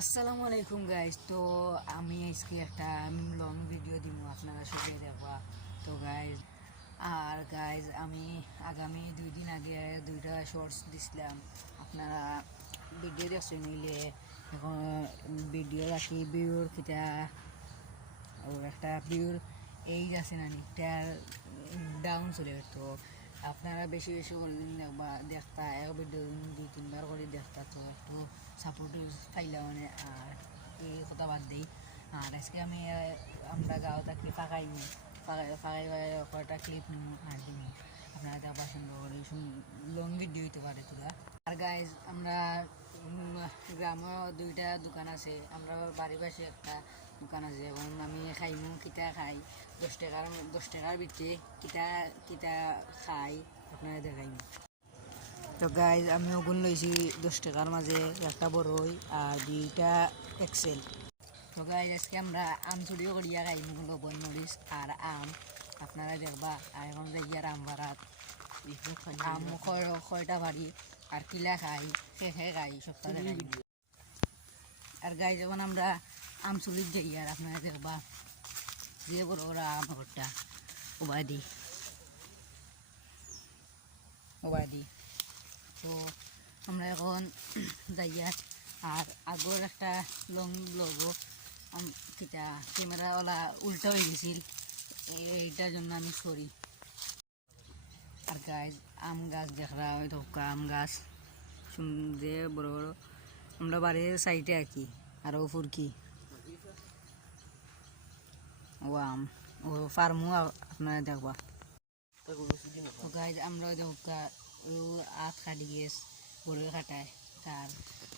আসসালামু আলাইকুম গাইজ। তো আমি আজকে একটা লং ভিডিও দিব, আপনারা সবাই দেখবা। তো গাইজ আমি আগামী 2 দিন আগে 2টা শর্টস দিছিলাম, আপনারা ভিডিও দেখছেন নিলে। এখন ভিডিও রাখি ভিউর কিটা ও একটা ভিউর এইজ আছে না নিটার ডাউন চলে। তো আপনারা বেশি বেশি করে দিন দেখবা, দেখতা এক ভিডিও 2-3বার করে দেখতা, তো একটু সাপোর্ট পাইলা মানে। আর এই কথা বাদ দিই। আর আজকে আমরা গাঁও থাকলে ফাঁকাই নিই, ফাঁকাই ফাঁকাই কয়টা ক্লিপ নিই আর দিই, আপনারা যা পছন্দ করে লং ভিডিও হইতে পারে তোরা। আর গাইজ আমরা গ্রামে 2টা দোকান আছে, আমরা বাড়ির পাশে একটা দোকান আছে। এবং আমি খাইমু কিতা খাই 10 টাকার ভিতরে কিতা কিতা খাই আপনারা দেখাইমু। তো গাইজ আমি ওগুন লইছি 10 টাকার মাঝে একটা বড়ই আর 2টা এক্সেল। তো গাইজ আজকে আমরা আম চুরিও করিয়া খাইমু, লবণ মরিচ আর আম, আপনারা দেখবা। আর এখন যাইয়ার আম ভাড়াত আম কয়টা বাড়ি আর কিলা খাই খেয়ে খাই সপ্তাহে খাই। আর গাইজ যখন আমরা আম চুরির যাই আর আপনারা দেখবা যে বড় বড় আম ঘরটা ওবাদি। তো আমরা এখন যাইয়া আর আগর একটা লং ব্লগও কিতা ক্যামেরাওয়ালা উল্টা হয়ে গেছিল, এইটার জন্য আমি সরি। আর গাইজ আম গাছ দেখরা ওই তো আম গাছ যে বড় বড় আমরা বাড়ির সাইডে আঁকি। আর ও ফুরকি ও আম ও ফার্মও আপনারা দেখবা। তো গাইজ আমরা ওই দেখা ও আখ কাটি গেছ বড় কাটায় তার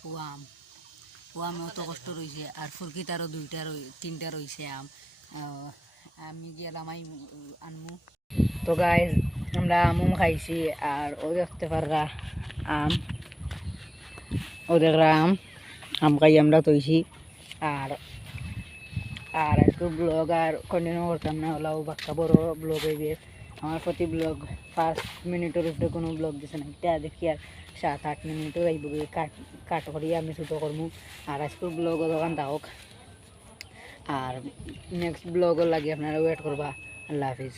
ও আম অত কষ্ট রয়েছে। আর ফুরকি তারও 3টা রয়েছে আম, আমি গেলাম আনমু। তো গাইজ আমরা আমও খাইছি। আর ও দেখতে পাররা আম, ও দেখরা আম খাই আমরা তৈছি। আর আর একটু ব্লগ আর কন্টিনিউ করতাম না, ওলাও বাক্কা বড় ব্লগ হয়ে গেছে। আমার প্রতি ব্লগ 5 মিনিটের উপরে কোনো ব্লগ দিছে না, এটা দেখি আর 7-8 মিনিটও যাইব কাট করি আমি ছোটো করমু। আর আজকের ব্লগও দোকান থাক, আর নেক্সট ব্লগও লাগে আপনারা ওয়েট করবা। আল্লাহ হাফিজ।